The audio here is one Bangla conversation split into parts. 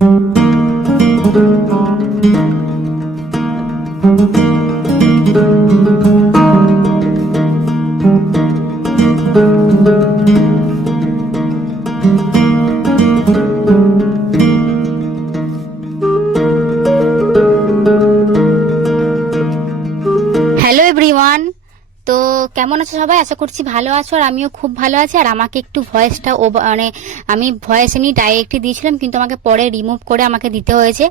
Thank you. কেমন আছো সবাই? আশা করছি ভালো আছো আর আমিও খুব ভালো আছি। আর আমাকে একটু ভয়েসটা ও মানে আমি ভয়েস এমনি ডাইরেক্টই দিয়েছিলাম, কিন্তু আমাকে পরে রিমুভ করে আমাকে দিতে হয়েছে।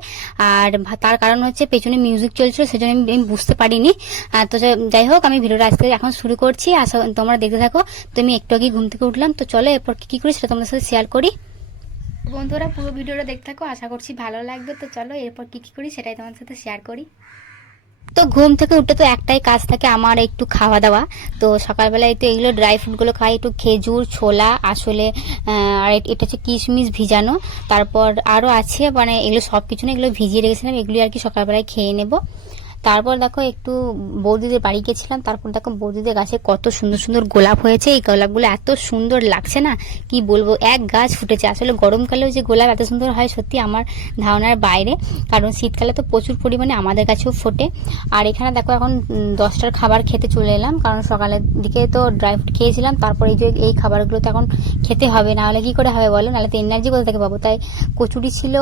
আর তার কারণ হচ্ছে পেছনে মিউজিক চলছিল, সেজন্য আমি বুঝতে পারিনি। তো যাই হোক, আমি ভিডিওটা আজকে এখন শুরু করছি। আশা তোমরা দেখতে থাকো। তো আমি একটু আগে ঘুম থেকে উঠলাম। তো চলো, এরপর কি করি সেটা তোমাদের সাথে শেয়ার করি। বন্ধুরা, পুরো ভিডিওটা দেখতে থাকো। আশা করছি ভালো লাগবে। তো চলো, এরপর কি কি করি সেটাই তোমাদের সাথে শেয়ার করি। তো ঘুম থেকে উঠে তো একটাই কাজ থাকে আমার একটু খাওয়া দাওয়া। তো সকালবেলায় তো এগুলো ড্রাই ফ্রুটগুলো খাই, একটু খেজুর, ছোলা, আসলে আর এটা হচ্ছে কিশমিশ ভিজানো। তারপর আরও আছে মানে এগুলো সব কিছু না এগুলো ভিজিয়ে রেখেছিলাম, এগুলি আর কি সকালবেলায় খেয়ে নেব। তারপর দেখো একটু বৌদিদের বাড়ি গেছিলাম, তারপর দেখো বৌদিদের গাছে কত সুন্দর সুন্দর গোলাপ হয়েছে। এই গোলাপগুলো এত সুন্দর লাগছে না, কি বলব? এক গাছ ফুটেছে। আসলে গরমকালেও যে গোলাপ এত সুন্দর হয় সত্যি আমার ধারণার বাইরে, কারণ শীতকালে তো প্রচুর পরিমাণে আমাদের কাছেও ফোটে। আর এখানে দেখো এখন দশটার খাবার খেতে চলে এলাম, কারণ সকালের দিকে তো ড্রাই ফ্রুট খেয়েছিলাম, তারপর এই যে এই খাবারগুলো তো এখন খেতে হবে, না হলে কি করে হবে বলো? নাহলে তো এনার্জি কোথা থেকে পাবো? তাই কচুরি ছিল,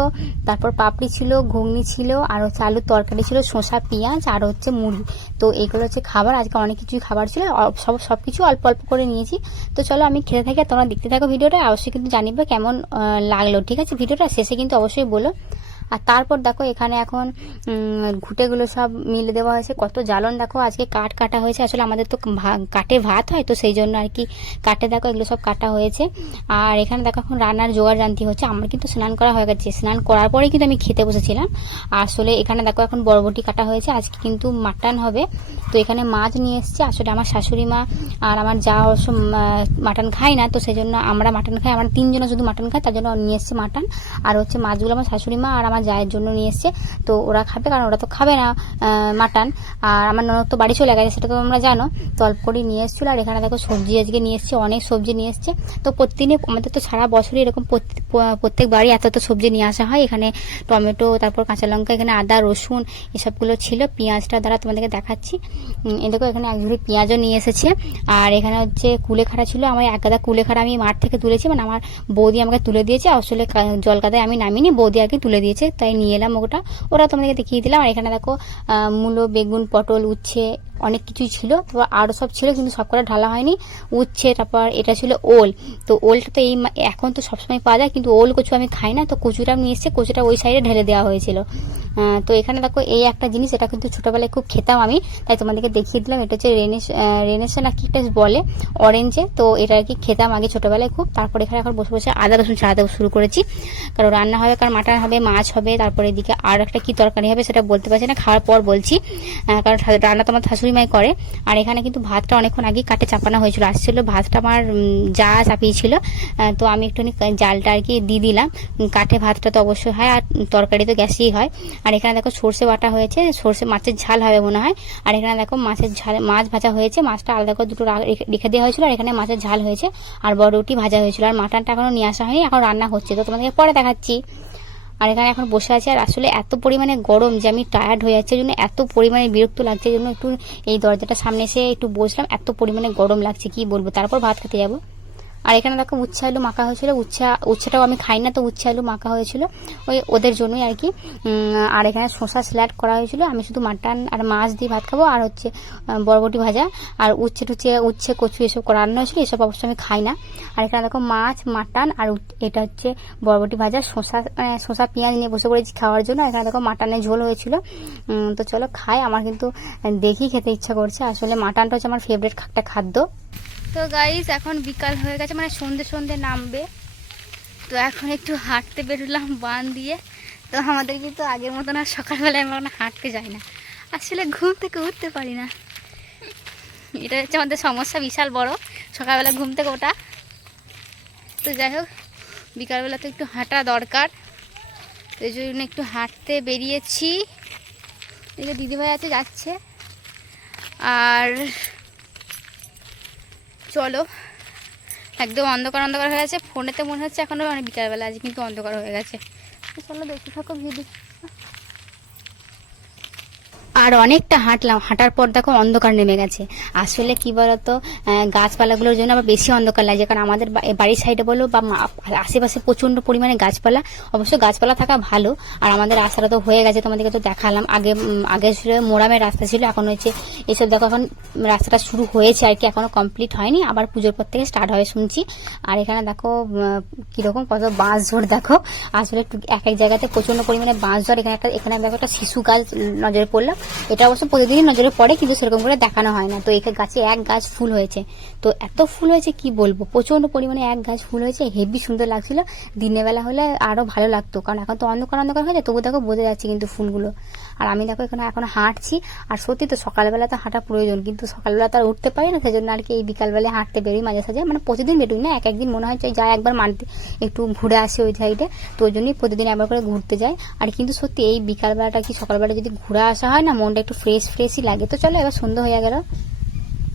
তারপর পাপড়ি ছিল, ঘুগনি ছিল, আর হচ্ছে আলুর তরকারি ছিল, শসা, পেঁয়াজ আর হচ্ছে মুড়ি। তো এগুলো হচ্ছে খাবার, আজকে অনেক কিছুই খাবার ছিল সব সব কিছু অল্প অল্প করে নিয়েছি। তো চলো আমি খেতে থাকি আর তোমরা দেখতে থাকো ভিডিওটা, অবশ্যই কিন্তু জানিবে কেমন লাগল। ঠিক আছে, ভিডিওটা শেষে কিন্তু অবশ্যই বলো। আর তারপর দেখো এখানে এখন ঘুঁটেগুলো সব মিলে দেওয়া হয়েছে। কত জ্বালন দেখো, আজকে কাঠ কাটা হয়েছে। আসলে আমাদের তো কাঠে ভাত হয়, তো সেই জন্য আর কি কাঠে দেখো, এগুলো সব কাটা হয়েছে। আর এখানে দেখো এখন রান্নার জোগাড় জানতে হচ্ছে। আমার কিন্তু স্নান করা হয়ে গেছে। স্নান করার পরেই কিন্তু আমি খেতে বসেছিলাম। আসলে এখানে দেখো এখন বরবটি কাটা হয়েছে। আজকে কিন্তু মাটন হবে। তো এখানে মাছ নিয়ে এসেছে। আসলে আমার শাশুড়ি মা আর আমার যা অবশ্য মাটন খাই না, তো সেই জন্য আমরা মাটন খাই। আমরা তিনজনে শুধু মাটন খাই, তার জন্য নিয়ে এসছে মাটন। আর হচ্ছে মাছগুলো আমার শাশুড়ি মা আর আমার জায়ের জন্য নিয়ে এসছে, তো ওরা খাবে, কারণ ওরা তো খাবে না মাটন। আর আমার ননদ তো বাড়ি চলে গেছে, সেটা তো তোমরা জানো। তো অল্প করে নিয়ে এসেছিল, আর এখানে দেখো সবজি আজকে নিয়ে এসছে, অনেক সবজি নিয়ে এসছে। তো প্রতিদিনে আমাদের তো সারা বছরই এরকম প্রত্যেক- বাড়ি এত এত সবজি নিয়ে আসা হয়। এখানে টমেটো, তারপর কাঁচা লঙ্কা, এখানে আদা, রসুন, এসবগুলো ছিল। পেঁয়াজটা দ্বারা তোমাদেরকে দেখাচ্ছি। দেখো এখানে এক ঝুড়ি পেঁয়াজও নিয়ে এসেছে। আর এখানে হচ্ছে কুলেখাড়া ছিল। আমার এক গাদা কুলেখাড়া আমি মাঠ থেকে তুলেছি মানে আমার বৌদি আমাকে তুলে দিয়েছে। আসলে জলকাদায় আমি নামিনি, বৌদি কি তুলে দিয়েছে। তাই নিয়ে এলাম ওটা। ওরা তোমাদেরকে দেখিয়ে দিলাম। আর এখানে দেখো মূলো, বেগুন, পটল, উচ্ছে, অনেক কিছুই ছিল। তারপর আরও সব ছিল, কিন্তু সব কটা ঢালা হয়নি। উচ্ছে, তারপর এটা ছিল ওল। তো ওলটা তো এই এখন তো সবসময় পাওয়া যায়, কিন্তু ওল কচু আমি খাই না। তো কচুটা নিয়ে এসছে, কচুটা ওই সাইডে ঢেলে দেওয়া হয়েছিল। তো এখানে দেখো এই একটা জিনিস, এটা কিন্তু ছোটবেলায় খুব খেতাম আমি, তাই তোমাদেরকে দেখিয়ে দিলাম। এটা হচ্ছে রেনেস রেনেসা না কি একটা বলে, অরেঞ্জে। তো এটা আর কি খেতাম আগে ছোটবেলায় খুব, তারপর এখানে এখন বসে বসে আদা, রসুন ছাড়াতে শুরু করেছি। কারণ রান্না হবে, কারণ মাটন হবে, মাছ হবে, তারপরে এদিকে আর একটা কি তরকারি হবে সেটা বলতে পারছি না, খাওয়ার পর বলছি। কারণ রান্না তো আমার শাশুড়ি মাই করে। আর এখানে কিন্তু ভাতটা অনেকক্ষণ আগে কাটে চাপানো হয়েছিল, আসছিল, ভাতটা আমার যা চাপিয়েছিল। তো আমি একটুখানি জালটা আর কি দিয়ে দিলাম। কাঠে ভাতটা তো অবশ্যই হয়, আর তরকারি তো গ্যাসেই হয়। আর এখানে দেখো সর্ষে বাটা হয়েছে, সর্ষে মাছের ঝাল হবে মনে হয়। আর এখানে দেখো মাছের ঝাল, মাছ ভাজা হয়েছে, মাছটা আলাদা করে দুটো রেখে- দেওয়া হয়েছিল, আর এখানে মাছের ঝাল হয়েছে, আর বড়টি ভাজা হয়েছিল, আর মাটনটা এখনও নিয়ে আসা হয়নি, এখন রান্না হচ্ছে। তো তোমাদেরকে পরে দেখাচ্ছি। আর এখানে এখন বসে আছি, আর আসলে এত পরিমাণে গরম যে আমি টায়ার্ড হয়ে যাচ্ছে জন্য এত পরিমাণে বিরক্ত লাগছে জন্য একটু এই দরজাটা সামনে এসে একটু বসলাম, এত পরিমাণে গরম লাগছে, কি বলব? তারপর ভাত খেতে যাব। আর এখানে দেখো উচ্ছা আলু মাখা হয়েছিল। উচ্ছা উচ্ছেটাও আমি খাই না, তো উচ্ছা আলু মাখা হয়েছিল। ওই ওদের জন্যই আর কি। আর এখানে শসা স্ল্যাড করা হয়েছিল। আমি শুধু মাটন আর মাছ দিয়ে ভাত খাব আর হচ্ছে বরবটি ভাজা। আর উচ্ছে টুচ্ছে, উচ্ছে, কচু এসব রান্না হয়েছিল। এসব অবশ্যই আমি খাই না। আর এখানে দেখো মাছ, মাটন আর এটা হচ্ছে বরবটি ভাজা। শসা শসা পেঁয়াজ নিয়ে বসে পড়েছি খাওয়ার জন্য। এখানে দেখো মাটনের ঝোল হয়েছিল। তো চলো খাই। আমার কিন্তু দেখি খেতে ইচ্ছা করছে। আসলে মাটনটা হচ্ছে আমার ফেভারিট একটা খাদ্য। তো গাইস এখন বিকাল হয়ে গেছে মানে সন্ধে সন্ধে নামবে। তো এখন একটু হাঁটতে বেরোলাম বান দিয়ে। তো আমাদের কিন্তু আগের মতন আর সকালবেলায় আমরা না হাঁটতে যাই না। আসলে ঘুম থেকে উঠতে পারি না। এটা হচ্ছে আমাদের সমস্যা, বিশাল বড়। সকালবেলা ঘুম থেকে ওটা তো যাই হোক, বিকালবেলা তো একটু হাঁটা দরকার। তো এই জন্য একটু হাঁটতে বেরিয়েছি। এদিকে দিদিভাই আছে, যাচ্ছে। আর চলো। একদম অন্ধকার অন্ধকার হয়ে গেছে। ফোনেতে মনে হচ্ছে এখনও অনেক বিকালবেলা আছে, কিন্তু অন্ধকার হয়ে গেছে। চলো দেখতে থাকো ভিডিও। আর অনেকটা হাঁটলাম। হাঁটার পর দেখো অন্ধকার নেমে গেছে। আসলে কি বলতো গাছপালাগুলোর জন্য আবার বেশি অন্ধকার লাগে। কারণ আমাদের বাড়ির সাইডে বলো বা আশেপাশে প্রচণ্ড পরিমাণে গাছপালা। অবশ্য গাছপালা থাকা ভালো। আর আমাদের রাস্তাটা তো হয়ে গেছে, তোমাদেরকে তো দেখালাম। আগে আগে ছিল মোরামের রাস্তা ছিল, এখন হচ্ছে এসব দেখো এখন রাস্তাটা শুরু হয়েছে আর কি, এখনও কমপ্লিট হয়নি। আবার পুজোর পর থেকে স্টার্ট হবে শুনছি। আর এখানে দেখো কীরকম কত বাঁশ ঝোড় দেখো। আসলে একটু এক এক জায়গাতে প্রচণ্ড পরিমাণে বাঁশ ঝড় এখানে একটা, এখানে দেখো একটা শিশু গাছ নজরে পড়ল এটা অবশ্য প্রতিদিনই নজরে পড়ে, কিন্তু সেরকম করে দেখানো হয় না। তো এই গাছে এক গাছ ফুল হয়েছে। তো এত ফুল হয়েছে, কি বলব? প্রচণ্ড পরিমাণে এক গাছ ফুল হয়েছে, হেভি সুন্দর লাগছিল। দিনের বেলা হলে আরও ভালো লাগতো, কারণ এখন তো অন্ধকার অন্ধকার হয়েছে তবু দেখো বোঝা যাচ্ছে কিন্তু ফুলগুলো। আর আমি দেখো এখানে এখন হাঁটছি, আর সত্যি তো সকালবেলা তো হাঁটা প্রয়োজন, কিন্তু সকালবেলা তো আর উঠতে পারি না, সেজন্য আর কি এই বিকালবেলা হাঁটতে বেরোই মাঝে সাঝে মানে প্রতিদিন বেরোই না এক একদিন মনে হয় যে যাই একবার মানতে, একটু ঘুরে আসি ওই সাইডে তো ওই জন্যই প্রতিদিন একবার করে ঘুরতে যাই। আর কিন্তু সত্যি এই বিকালবেলাটা কি সকালবেলা যদি ঘুরে আসা হয় না, মনটা একটু ফ্রেশ ফ্রেশই লাগে, তো চলো এবার সন্ধ্যা হয়ে গেল।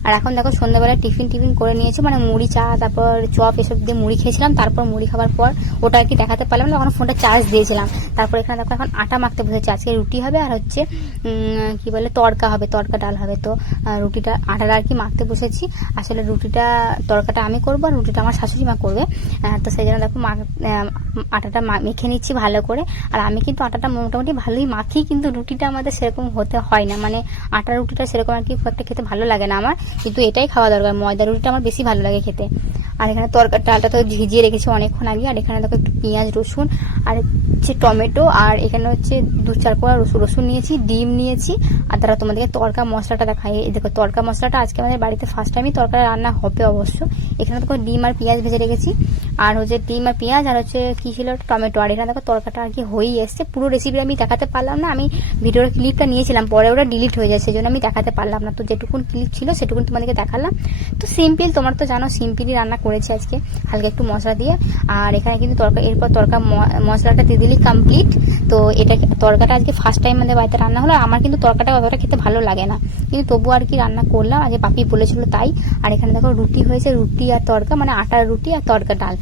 আর এখন দেখো সন্ধ্যাবেলা টিফিন টিফিন করে নিয়েছি মানে মুড়ি চা, তারপর চপ এসব দিয়ে মুড়ি খেয়েছিলাম, তারপর মুড়ি খাবার পর ওটা আর কি দেখাতে পারলাম না, তখন ফোনটা চার্জ দিয়েছিলাম। তারপর এখানে দেখো এখন আটা মাখতে বসেছি, আজকে রুটি হবে আর হচ্ছে কি বলে, তড়কা হবে, তড়কা ডাল হবে। তো রুটিটা, আটাটা আর কি মাখতে বসেছি। আসলে রুটিটা, তড়কাটা আমি করব আর রুটিটা আমার শাশুড়ি মা করবে। তো সেই জন্য দেখো আটাটা মেখে নিচ্ছি ভালো করে। আর আমি কিন্তু আটাটা মোটামুটি ভালোই মাখি, কিন্তু রুটিটা আমাদের সেরকম হতে হয় না। মানে আটা রুটিটা সেরকম আর কি খুব একটা খেতে ভালো লাগে না আমার, কিন্তু এটাই খাওয়া দরকার। ময়দা রুটিটা আমার বেশি ভালো লাগে খেতে। আর এখানে তরকার ডালটা তো ভিজিয়ে রেখেছি অনেকক্ষণ আগে, আর এখানে দেখো একটু পেঁয়াজ, রসুন, আর হচ্ছে টমেটো, আর এখানে হচ্ছে দু চার কোয়া রসুন রসুন নিয়েছি, ডিম নিয়েছি, আর তারা তোমাদেরকে তরকা মশলাটা দেখাই। এই দেখো তরকা মশলাটা আজকে আমাদের বাড়িতে ফার্স্ট টাইমই তরকাটা রান্না হবে অবশ্য। এখানে দেখো ডিম আর পেঁয়াজ ভেজে রেখেছি। আর হচ্ছে ডিম আর পেঁয়াজ আর হচ্ছে কি ছিল টমেটো। আর এখানে দেখো তরকাটা আর কি হয়েই এসছে। পুরো রেসিপি আমি দেখাতে পারলাম না। আমি ভিডিওর ক্লিপটা নিয়েছিলাম। পরে ওটা ডিলিট হয়ে যায় সেই জন্য আমি দেখাতে পারলাম না। তো যেটুকুন ক্লিপ ছিল, সেটুকুন তোমাদেরকে দেখালাম। তো সিম্পল তোমার তো জানো সিম্পলই রান্না করেছি আজকে। হালকা একটু মশলা দিয়ে। আর এখানে কিন্তু তরকা, এরপর তরকা মশলাটা দিয়ে দিলি কমপ্লিট তো এটা তরকাটা আজকে ফার্স্ট টাইম আমাদের বাড়িতে রান্না হলো। আমার কিন্তু তরকাটা অতটা খেতে ভালো লাগে না। কিন্তু তবু আর কি রান্না করলাম। আজকে পাপি বলেছিল তাই। আর এখানে দেখো রুটি হয়েছে, রুটি আর তরকা মানে আটার রুটি আর তরকা ডাল।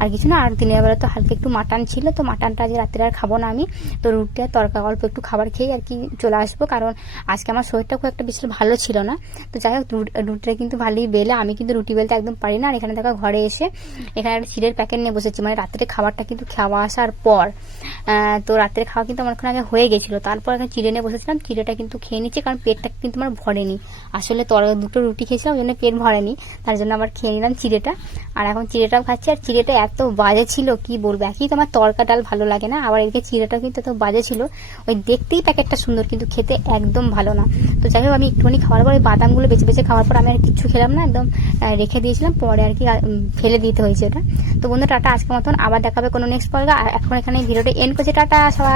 আর কিছু না, আর দিনের বেলা তো হালকা একটু মাটন ছিল, তো মাটনটা আজ রাত্রে আর খাব না আমি। তো রুটি আর তরকা, অল্প একটু খাবার খেয়ে আর কি চলে আসব, কারণ আজকে আমার শরীরটা খুব একটা বেশি ভালো ছিল না। তো যাই হোক রুটিটা কিন্তু ভালোই বেলে, আমি কিন্তু রুটি বেলতে একদম পারি না, আর এখানে দেখো ঘরে এসে এখানে একটা চিড়ের প্যাকেট নিয়ে বসেছি মানে রাত্রে খাবারটা কিন্তু খাওয়া আসার পর। তো রাত্রে খাওয়া কিন্তু আমার আগে হয়ে গেছিল, তারপর এখানে চিড়ে নিয়ে বসেছিলাম, চিড়েটা কিন্তু খেয়ে নিচ্ছে, কারণ পেটটা কিন্তু আমার ভরেনি। আসলে তর, দুটো রুটি খেয়েছিলাম, ওই জন্য পেট ভরেনি, তার জন্য আবার খেয়ে নিলাম চিড়েটা। আর এখন চিড়েটাও খাচ্ছি, আর চিড়েটা এত বাজে ছিল, কি বলব? একই তো আমার তরকা ডাল ভালো লাগে না, আবার এদিকে চিড়েটাও কিন্তু এত বাজে ছিল। ওই দেখতেই প্যাকেটটা সুন্দর, কিন্তু খেতে একদম ভালো না। তো যাই হোক, আমি একটুখানি খাওয়ার পর বাদামগুলো বেছে বেছে খাওয়ার পর আমি আর কিচ্ছু খেলাম না, একদম রেখে দিয়েছিলাম, পরে আর কি ফেলে দিতে হয়েছে ওটা। তো বন্ধু, টাটা আজকে মতন। আবার দেখাবে কোনো নেক্সট পর্বে। এখন এখানে ভিডিওটা এন্ড করছে। টাটা, সবাই।